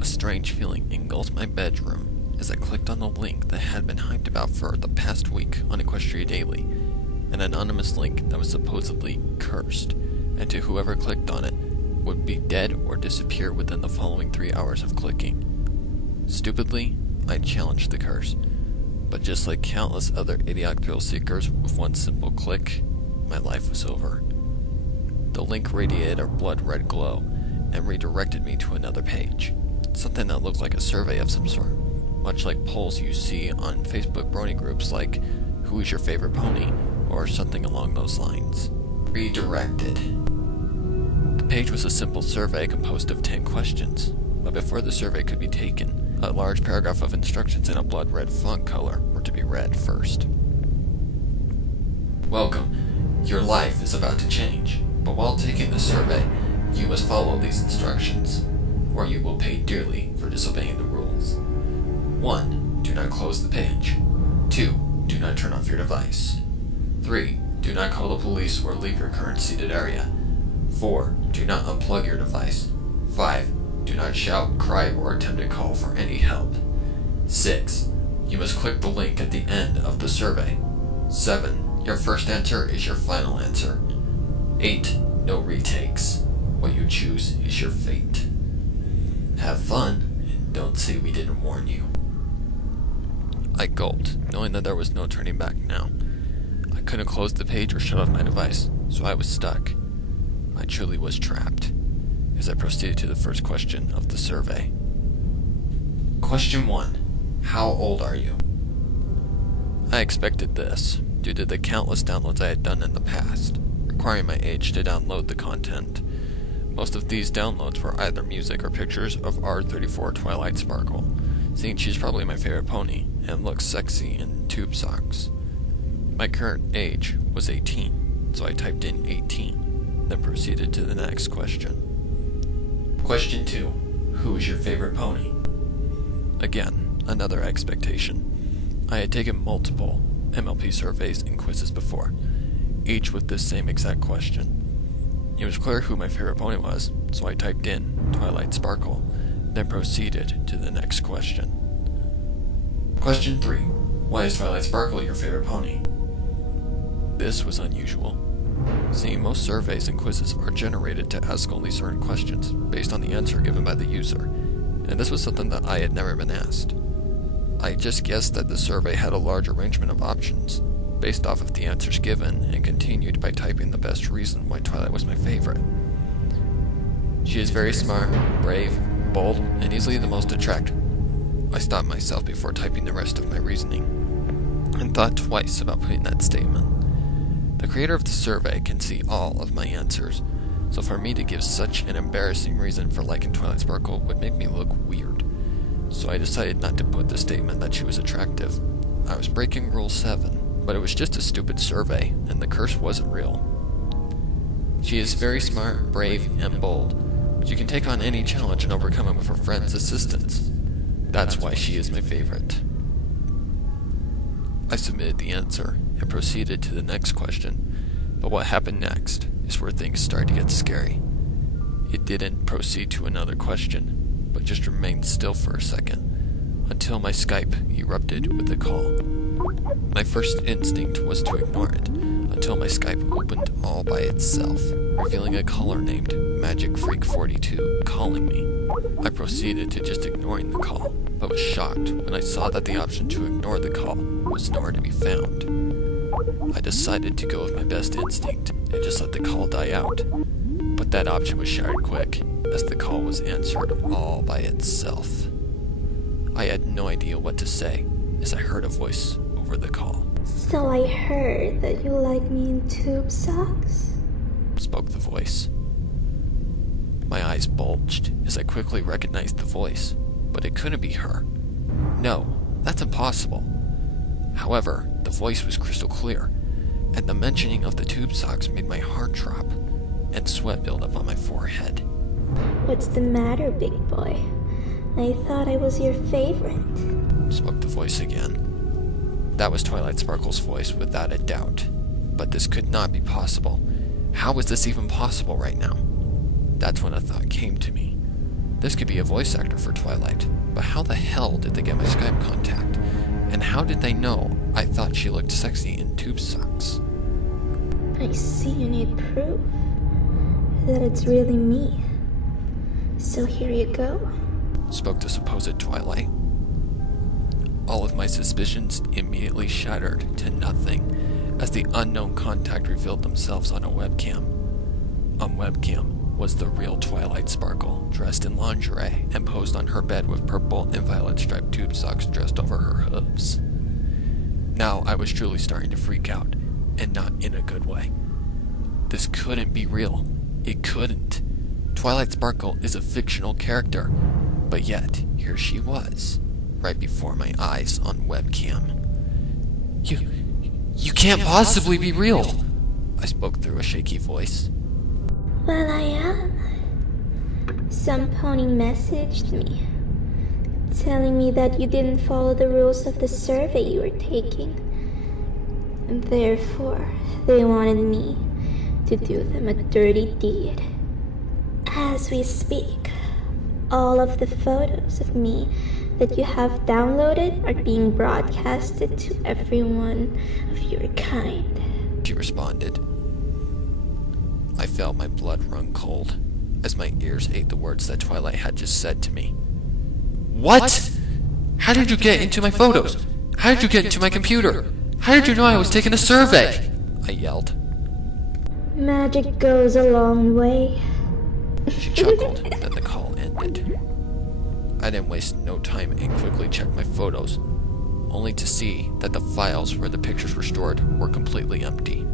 A strange feeling engulfed my bedroom as I clicked on the link that had been hyped about for the past week on Equestria Daily, an anonymous link that was supposedly cursed, and to whoever clicked on it would be dead or disappear within the following 3 hours of clicking. Stupidly, I challenged the curse, but just like countless other idiotic thrill seekers, with one simple click, my life was over. The link radiated a blood red glow and redirected me to another page, something that looked like a survey of some sort, much like polls you see on Facebook brony groups like "Who is your favorite pony?" or something along those lines. Redirected. The page was a simple survey composed of 10 questions, but before the survey could be taken, a large paragraph of instructions in a blood red font color were to be read first. Welcome. Your life is about to change, but while taking the survey, you must follow these instructions, or you will pay dearly for disobeying the rules. 1. Do not close the page. 2. Do not turn off your device. 3. Do not call the police or leave your current seated area. 4. Do not unplug your device. 5. Do not shout, cry, or attempt to call for any help. 6. You must click the link at the end of the survey. 7. Your first answer is your final answer. 8. No retakes. What you choose is your fate. Have fun, and don't say we didn't warn you. I gulped, knowing that there was no turning back now. I couldn't close the page or shut off my device, so I was stuck. I truly was trapped, as I proceeded to the first question of the survey. Question 1. How old are you? I expected this, due to the countless downloads I had done in the past, requiring my age to download the content. Most of these downloads were either music or pictures of R34 Twilight Sparkle, seeing she's probably my favorite pony and looks sexy in tube socks. My current age was 18, so I typed in 18, then proceeded to the next question. Question 2. Who is your favorite pony? Again, another expectation. I had taken multiple MLP surveys and quizzes before, each with this same exact question. It was clear who my favorite pony was, so I typed in Twilight Sparkle, then proceeded to the next question. Question 3. Why is Twilight Sparkle your favorite pony? This was unusual. Seeing most surveys and quizzes are generated to ask only certain questions, based on the answer given by the user, and this was something that I had never been asked. I just guessed that the survey had a large arrangement of options, based off of the answers given, and continued by typing the best reason why Twilight was my favorite. She is very smart, brave, bold, and easily the most attractive. I stopped myself before typing the rest of my reasoning, and thought twice about putting that statement. The creator of the survey can see all of my answers, so for me to give such an embarrassing reason for liking Twilight Sparkle would make me look weird. So I decided not to put the statement that she was attractive. I was breaking Rule 7. But it was just a stupid survey, and the curse wasn't real. She is very smart, brave, and bold, but you can take on any challenge and overcome it with her friend's assistance. That's why she is my favorite. I submitted the answer and proceeded to the next question, but what happened next is where things started to get scary. It didn't proceed to another question, but just remained still for a second, until my Skype erupted with a call. My first instinct was to ignore it, until my Skype opened all by itself, revealing a caller named Magic Freak 42 calling me. I proceeded to just ignoring the call, but was shocked when I saw that the option to ignore the call was nowhere to be found. I decided to go with my best instinct and just let the call die out, but that option was shattered quick, as the call was answered all by itself. I had no idea what to say, as I heard a voice over the call. So I heard that you like me in tube socks? Spoke the voice. My eyes bulged as I quickly recognized the voice, but it couldn't be her. No, that's impossible. However, the voice was crystal clear, and the mentioning of the tube socks made my heart drop, and sweat build up on my forehead. What's the matter, big boy? I thought I was your favorite. Spoke the voice again. That was Twilight Sparkle's voice without a doubt. But this could not be possible. How is this even possible right now? That's when a thought came to me. This could be a voice actor for Twilight, but how the hell did they get my Skype contact? And how did they know I thought she looked sexy in tube socks? I see you need proof that it's really me. So here you go. Spoke the supposed Twilight. All of my suspicions immediately shattered to nothing as the unknown contact revealed themselves on a webcam. On webcam was the real Twilight Sparkle, dressed in lingerie and posed on her bed with purple and violet striped tube socks dressed over her hooves. Now I was truly starting to freak out, and not in a good way. This couldn't be real. It couldn't. Twilight Sparkle is a fictional character, but yet here she was, right before my eyes on webcam. You can't possibly be real, I spoke through a shaky voice. Well, I am. Some pony messaged me, telling me that you didn't follow the rules of the survey you were taking. And therefore, they wanted me to do them a dirty deed. As we speak, all of the photos of me that you have downloaded are being broadcasted to everyone of your kind. She responded. I felt my blood run cold as my ears ate the words that Twilight had just said to me. What? How did you get into my photos? How did you get into my computer? How did you know I was taking a survey? I yelled. Magic goes a long way. She chuckled, then the call ended. I didn't waste no time and quickly checked my photos, only to see that the files where the pictures were stored were completely empty.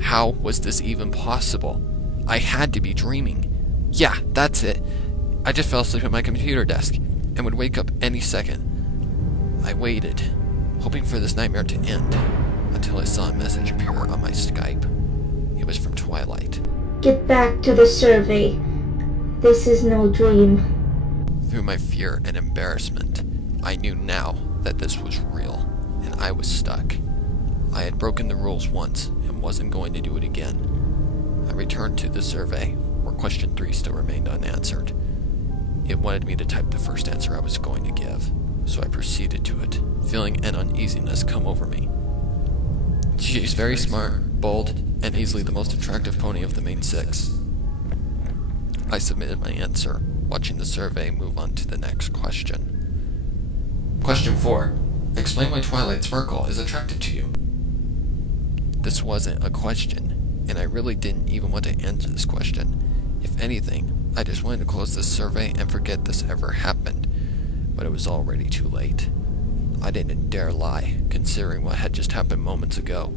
How was this even possible? I had to be dreaming. Yeah, that's it. I just fell asleep at my computer desk and would wake up any second. I waited, hoping for this nightmare to end, until I saw a message appear on my Skype. It was from Twilight. Get back to the survey. This is no dream. Through my fear and embarrassment, I knew now that this was real, and I was stuck. I had broken the rules once and wasn't going to do it again. I returned to the survey, where question 3 still remained unanswered. It wanted me to type the first answer I was going to give, so I proceeded to it, feeling an uneasiness come over me. She's very smart, bold, and easily the most attractive pony of the main 6. I submitted my answer, watching the survey move on to the next question. Question 4. Explain why Twilight Sparkle is attractive to you. This wasn't a question, and I really didn't even want to answer this question. If anything, I just wanted to close this survey and forget this ever happened, but it was already too late. I didn't dare lie, considering what had just happened moments ago,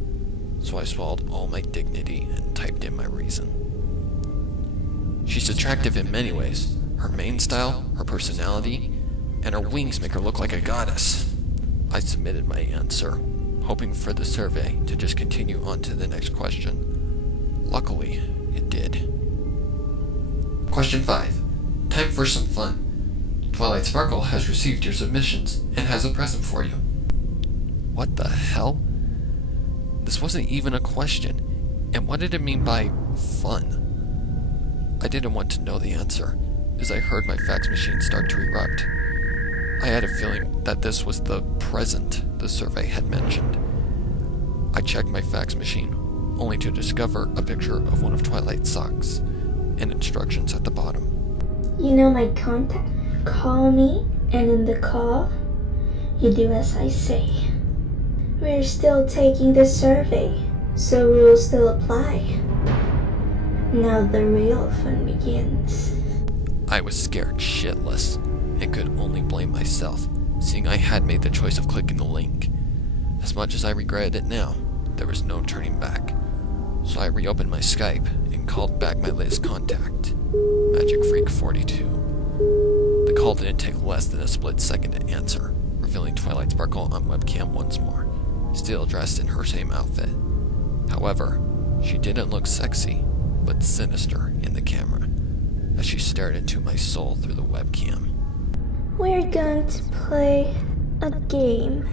so I swallowed all my dignity and typed in my reason. She's attractive in many ways. Her mane style, her personality, and her wings make her look like a goddess. I submitted my answer, hoping for the survey to just continue on to the next question. Luckily, it did. Question 5. Time for some fun. Twilight Sparkle has received your submissions and has a present for you. What the hell? This wasn't even a question. And what did it mean by fun? I didn't want to know the answer, as I heard my fax machine start to erupt. I had a feeling that this was the present the survey had mentioned. I checked my fax machine, only to discover a picture of one of Twilight's socks, and instructions at the bottom. You know my contact. Call me, and in the call, you do as I say. We're still taking the survey, so rules still apply. Now the real fun begins. I was scared shitless, and could only blame myself, seeing I had made the choice of clicking the link. As much as I regretted it now, there was no turning back. So I reopened my Skype and called back my latest contact, Magic Freak 42. The call didn't take less than a split second to answer, revealing Twilight Sparkle on webcam once more, still dressed in her same outfit. However, she didn't look sexy, but sinister in the camera, as she stared into my soul through the webcam. We're going to play a game.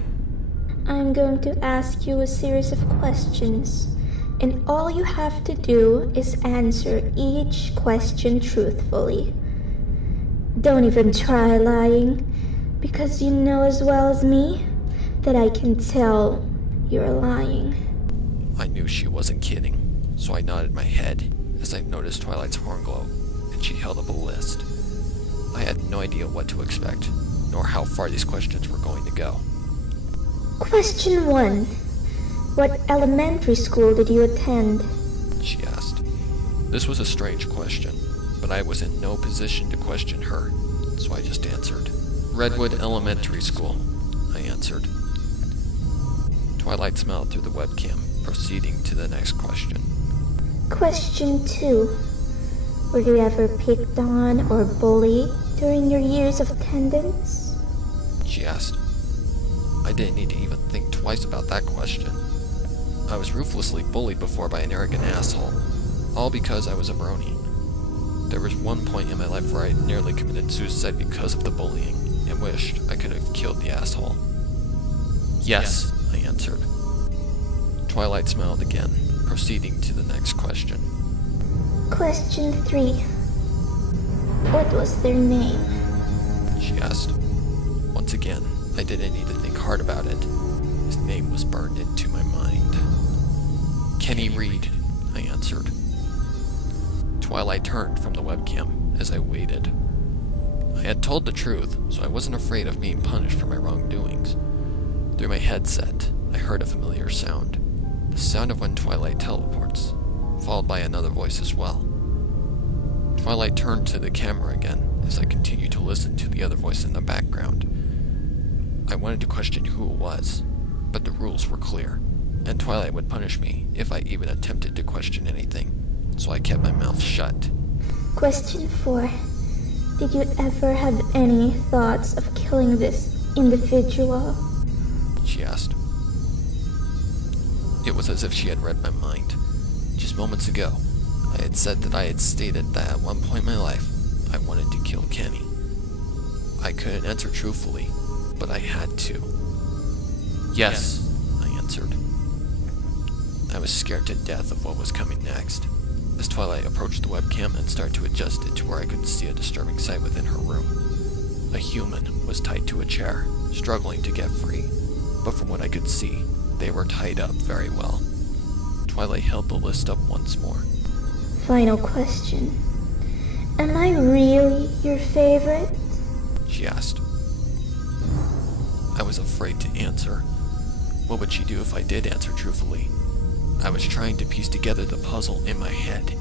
I'm going to ask you a series of questions, and all you have to do is answer each question truthfully. Don't even try lying, because you know as well as me that I can tell you're lying. I knew she wasn't kidding, so I nodded my head as I noticed Twilight's horn glow, and she held up a list. I had no idea what to expect, nor how far these questions were going to go. Question 1. What elementary school did you attend? She asked. This was a strange question, but I was in no position to question her, so I just answered. Redwood Elementary School, I answered. Twilight smiled through the webcam, proceeding to the next question. Question 2. Were you ever picked on or bullied during your years of attendance? She asked. I didn't need to even think twice about that question. I was ruthlessly bullied before by an arrogant asshole, all because I was a brony. There was one point in my life where I nearly committed suicide because of the bullying, and wished I could have killed the asshole. Yes, I answered. Twilight smiled again, proceeding to the next question. Question 3. What was their name? She asked. Once again, I didn't need to think hard about it. His name was burned into my mind. Kenny Reed, I answered. Twilight turned from the webcam as I waited. I had told the truth, so I wasn't afraid of being punished for my wrongdoings. Through my headset, I heard a familiar sound. The sound of when Twilight teleports, followed by another voice as well. Twilight turned to the camera again as I continued to listen to the other voice in the background. I wanted to question who it was, but the rules were clear, and Twilight would punish me if I even attempted to question anything, so I kept my mouth shut. Question 4. Did you ever have any thoughts of killing this individual? She asked. It was as if she had read my mind. Just moments ago, I had said that I had stated that at one point in my life, I wanted to kill Kenny. I couldn't answer truthfully, but I had to. Yes, I answered. I was scared to death of what was coming next. As Twilight approached the webcam and started to adjust it to where I could see a disturbing sight within her room. A human was tied to a chair, struggling to get free, but from what I could see, they were tied up very well. Twilight held the list up once more. Final question. Am I really your favorite? She asked. I was afraid to answer. What would she do if I did answer truthfully? I was trying to piece together the puzzle in my head,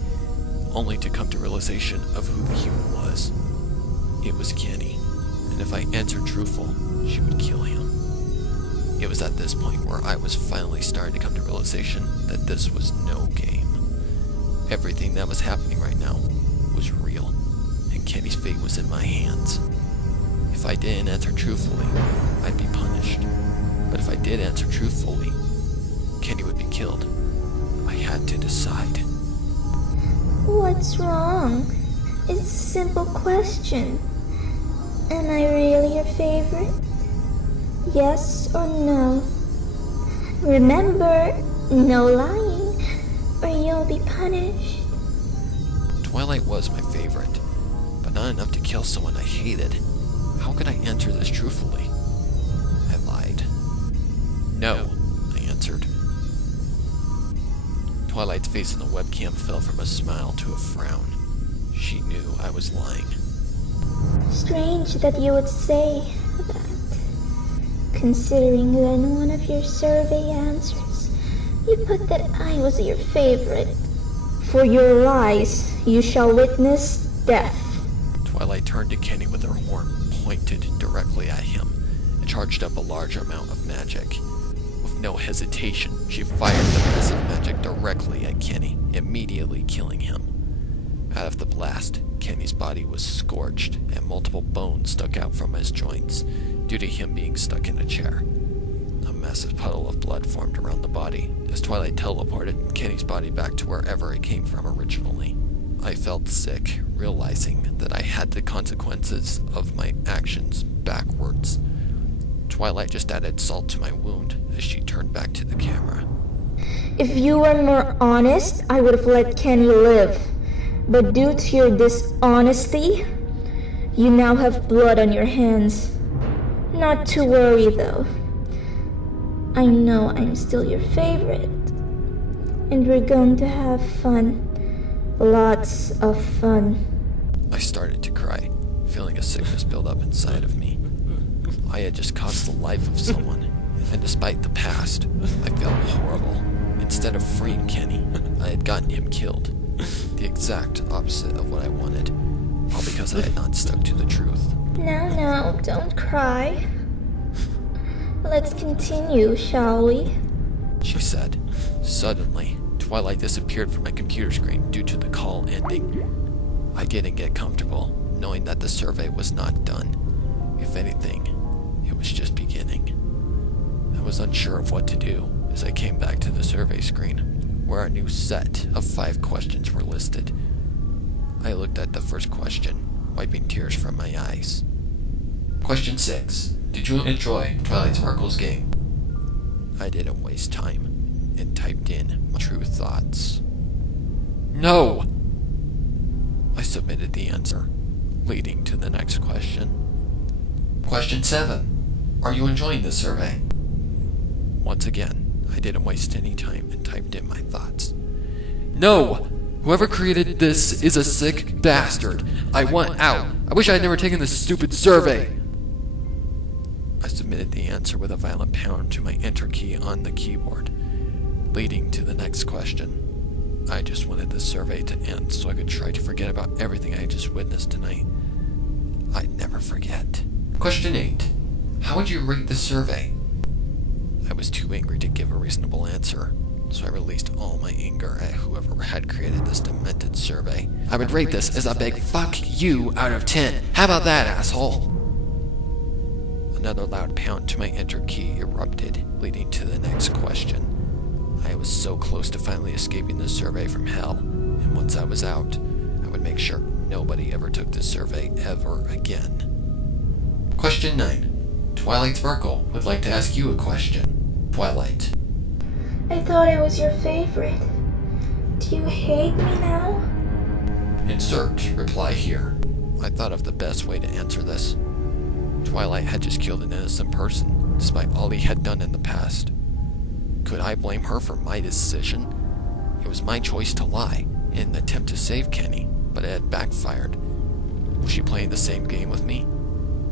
only to come to realization of who the human was. It was Kenny, and if I answered truthful, she would kill him. It was at this point where I was finally starting to come to realization that this was no game. Everything that was happening right now was real, and Kenny's fate was in my hands. If I didn't answer truthfully, I'd be punished. But if I did answer truthfully, Kenny would be killed. I had to decide. What's wrong? It's a simple question. Am I really your favorite? Yes or no? Remember, no lying, or you'll be punished. Twilight was my favorite, but not enough to kill someone I hated. How could I answer this truthfully? I lied. No, I answered. Twilight's face in the webcam fell from a smile to a frown. She knew I was lying. Strange that you would say that, considering that in one of your survey answers, you put that I was your favorite. For your lies, you shall witness death. Twilight turned to Kenny with her horn pointed directly at him and charged up a large amount of magic. With no hesitation, she fired the massive magic directly at Kenny, immediately killing him. Out of the blast, Kenny's body was scorched and multiple bones stuck out from his joints due to him being stuck in a chair. A massive puddle of blood formed around the body as Twilight teleported Kenny's body back to wherever it came from originally. I felt sick, realizing that I had the consequences of my actions backwards. Twilight just added salt to my wound as she turned back to the camera. If you were more honest, I would have let Kenny live. But due to your dishonesty, You now have blood on your hands. Not to worry, though. I know I'm still your favorite. And we're going to have fun. Lots of fun. I started to cry, feeling a sickness build up inside of me. I had just cost the life of someone, and despite the past, I felt horrible. Instead of freeing Kenny, I had gotten him killed. The exact opposite of what I wanted, all because I had not stuck to the truth. Now, don't cry. Let's continue, shall we? She said. Suddenly, Twilight disappeared from my computer screen due to the call ending. I didn't get comfortable, knowing that the survey was not done. If anything, it was just beginning. I was unsure of what to do as I came back to the survey screen, where a new set of 5 questions were listed. I looked at the first question, wiping tears from my eyes. Question 6. Did you enjoy Twilight Sparkle's game? I didn't waste time and typed in my true thoughts. No! I submitted the answer, leading to the next question. Question 7. Are you enjoying this survey? Once again, I didn't waste any time and typed in my thoughts. No! Whoever created this is a sick bastard. I want out. I wish I had never taken this stupid survey. I submitted the answer with a violent pound to my enter key on the keyboard, leading to the next question. I just wanted the survey to end so I could try to forget about everything I had just witnessed tonight. I'd never forget. Question 8. How would you rate the survey? I was too angry to give a reasonable answer, so I released all my anger at whoever had created this demented survey. I would rate this as a big fuck you out of 10. How about that, asshole? Another loud pound to my enter key erupted, leading to the next question. I was so close to finally escaping the survey from hell, and once I was out, I would make sure nobody ever took this survey ever again. Question 9. Twilight Sparkle would like to ask you a question. Twilight. I thought I was your favorite. Do you hate me now? Insert reply here. I thought of the best way to answer this. Twilight had just killed an innocent person, despite all he had done in the past. Could I blame her for my decision? It was my choice to lie, in an attempt to save Kenny, but it had backfired. Was she playing the same game with me?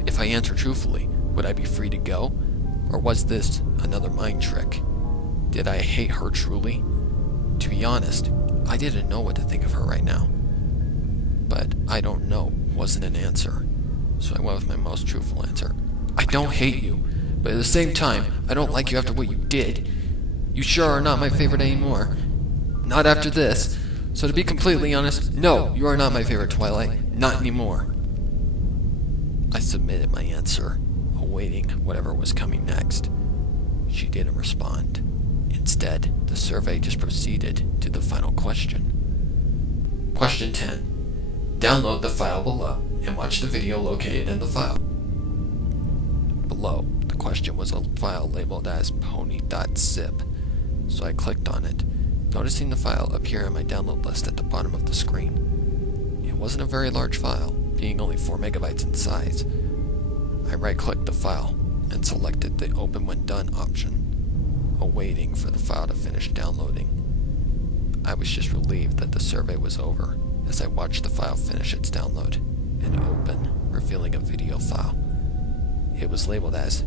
If I answer truthfully, would I be free to go? Or was this another mind trick? Did I hate her truly? To be honest, I didn't know what to think of her right now. But I don't know wasn't an answer, so I went with my most truthful answer. I don't hate you, but at the same time, I don't like you after what you did. You sure are not my favorite anymore. Not after this. So to be completely honest, no, you are not my favorite, Twilight. Not anymore. I submitted my answer, awaiting whatever was coming next. She didn't respond. Instead, the survey just proceeded to the final question. Question 10. Download the file below and watch the video located in the file. Below, the question was a file labeled as pony.zip, so I clicked on it, noticing the file appear on my download list at the bottom of the screen. It wasn't a very large file, being only 4 megabytes in size. I right-clicked the file and selected the Open When Done option, awaiting for the file to finish downloading. I was just relieved that the survey was over as I watched the file finish its download and open, revealing a video file. It was labeled as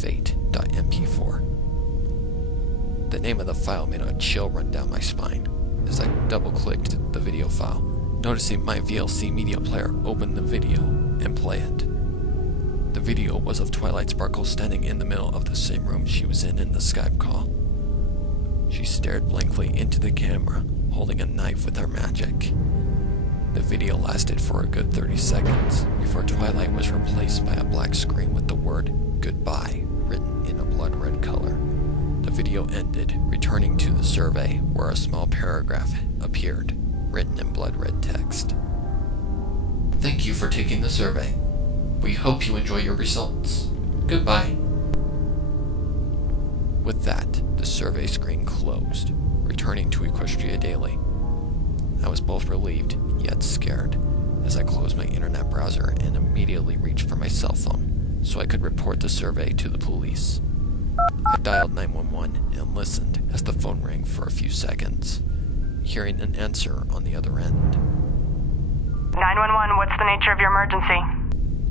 fate.mp4. The name of the file made a chill run down my spine as I double-clicked the video file, noticing my VLC media player open the video and play it. The video was of Twilight Sparkle standing in the middle of the same room she was in the Skype call. She stared blankly into the camera, holding a knife with her magic. The video lasted for a good 30 seconds before Twilight was replaced by a black screen with the word goodbye written in a blood red color. The video ended, returning to the survey where a small paragraph appeared, written in blood red text. Thank you for taking the survey. We hope you enjoy your results. Goodbye. With that, the survey screen closed, returning to Equestria Daily. I was both relieved, yet scared, as I closed my internet browser and immediately reached for my cell phone so I could report the survey to the police. I dialed 911 and listened as the phone rang for a few seconds, hearing an answer on the other end. 911, what's the nature of your emergency?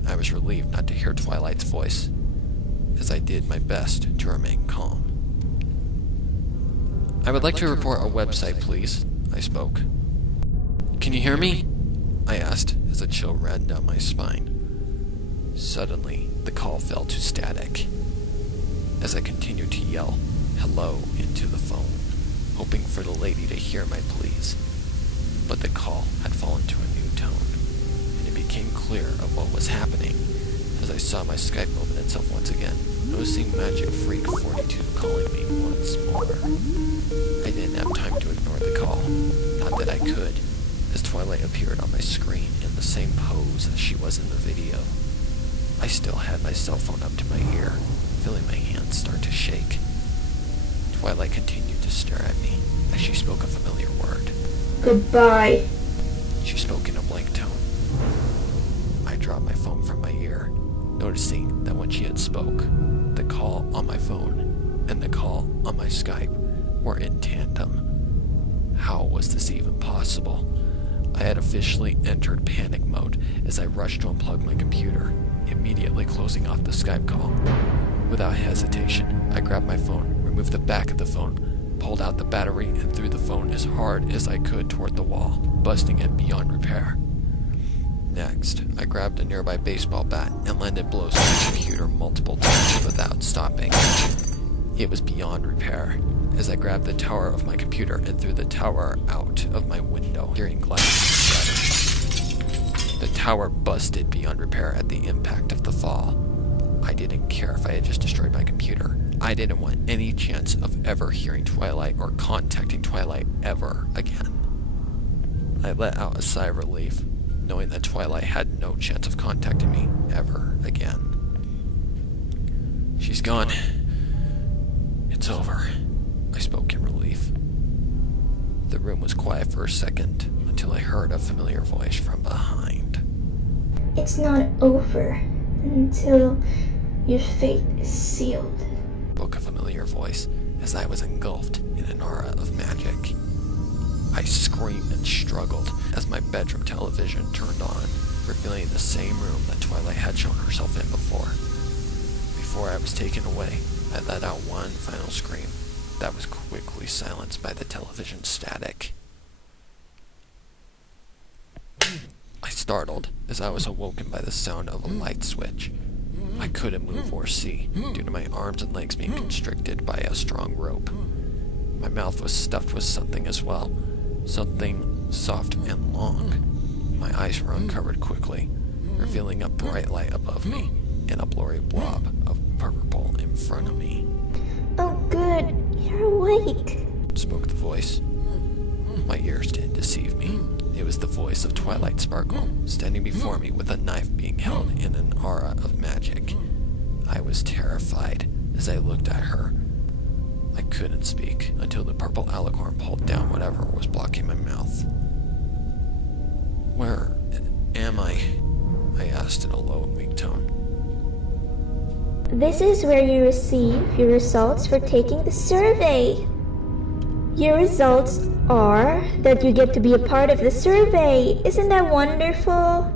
I was relieved not to hear Twilight's voice, as I did my best to remain calm. I would like to report a website, please, I spoke. Can you hear me? I asked as a chill ran down my spine. Suddenly, the call fell to static, as I continued to yell hello into the phone, hoping for the lady to hear my pleas. But the call had fallen to a new tone, and it became clear of what was happening as I saw my Skype open itself once again, noticing Magic Freak 42 calling me once more. I didn't have time to ignore the call, not that I could, as Twilight appeared on my screen in the same pose as she was in the video. I still had my cell phone up to my ear, feeling my hands start to shake. Twilight continued to stare at me as she spoke a familiar word. Goodbye. She spoke in a blank tone. I dropped my phone from my ear, noticing that when she had spoke, the call on my phone and the call on my Skype were in tandem. How was this even possible? I had officially entered panic mode as I rushed to unplug my computer, immediately closing off the Skype call. Without hesitation, I grabbed my phone, removed the back of the phone, pulled out the battery, and threw the phone as hard as I could toward the wall, busting it beyond repair. Next, I grabbed a nearby baseball bat and landed blows on the computer multiple times without stopping. It was beyond repair, as I grabbed the tower of my computer and threw the tower out of my window, hearing glass shatter. The tower busted beyond repair at the impact of the fall. I didn't care if I had just destroyed my computer. I didn't want any chance of ever hearing Twilight or contacting Twilight ever again. I let out a sigh of relief, knowing that Twilight had no chance of contacting me ever again. She's gone. It's over, I spoke in relief. The room was quiet for a second until I heard a familiar voice from behind. It's not over until your fate is sealed, Spoke a familiar voice as I was engulfed in an aura of magic. I screamed and struggled as my bedroom television turned on, revealing the same room that Twilight had shown herself in before. Before I was taken away, I let out one final scream that was quickly silenced by the television static. I startled as I was awoken by the sound of a light switch. I couldn't move or see due to my arms and legs being constricted by a strong rope. My mouth was stuffed with something as well, something soft and long. My eyes were uncovered quickly, revealing a bright light above me and a blurry blob of purple in front of me. Oh good, you're awake. Spoke the voice. My ears didn't deceive me. It was the voice of Twilight Sparkle, standing before me with a knife being held in an aura of magic. I was terrified as I looked at her. I couldn't speak until the purple alicorn pulled down whatever was blocking my mouth. Where am I? I asked in a low and weak tone. This is where you receive your results for taking the survey. Your results are that you get to be a part of the survey. Isn't that wonderful?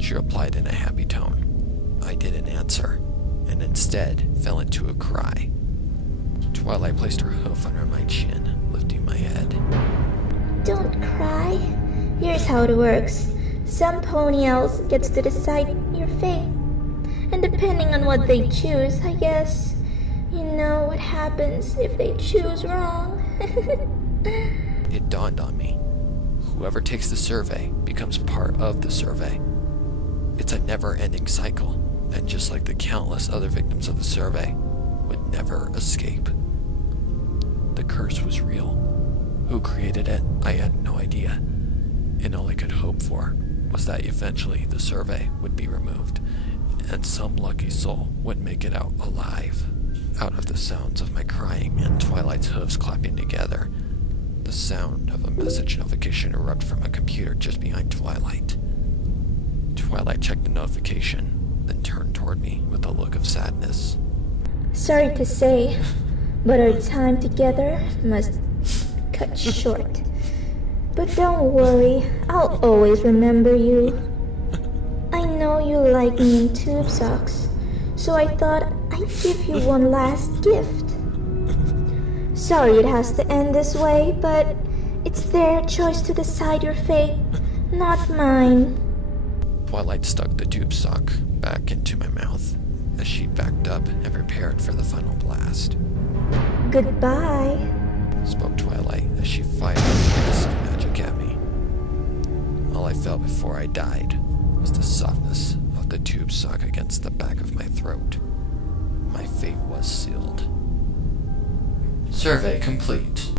She replied in a happy tone. I didn't answer, and instead fell into a cry. Twilight placed her hoof under my chin, lifting my head. Don't cry. Here's how it works. Some pony else gets to decide your fate. And depending on what they choose, I guess, you know what happens if they choose wrong. It dawned on me. Whoever takes the survey becomes part of the survey. It's a never-ending cycle, and just like the countless other victims of the survey, would never escape. The curse was real. Who created it, I had no idea. And all I could hope for was that eventually the survey would be removed, and some lucky soul would make it out alive. Out of the sounds of my crying and Twilight's hooves clapping together, the sound of a message notification erupted from a computer just behind Twilight. Twilight checked the notification, then turned toward me with a look of sadness. Sorry to say, but our time together must cut short. But don't worry, I'll always remember you. I know you like me in tube socks, so I thought I'd give you one last gift. Sorry it has to end this way, but it's their choice to decide your fate, not mine. Twilight stuck the tube sock back into my mouth as she backed up and prepared for the final blast. Goodbye, Spoke Twilight as she fired a blast of magic at me. All I felt before I died was the softness of the tube sock against the back of my throat. My fate was sealed. Survey complete.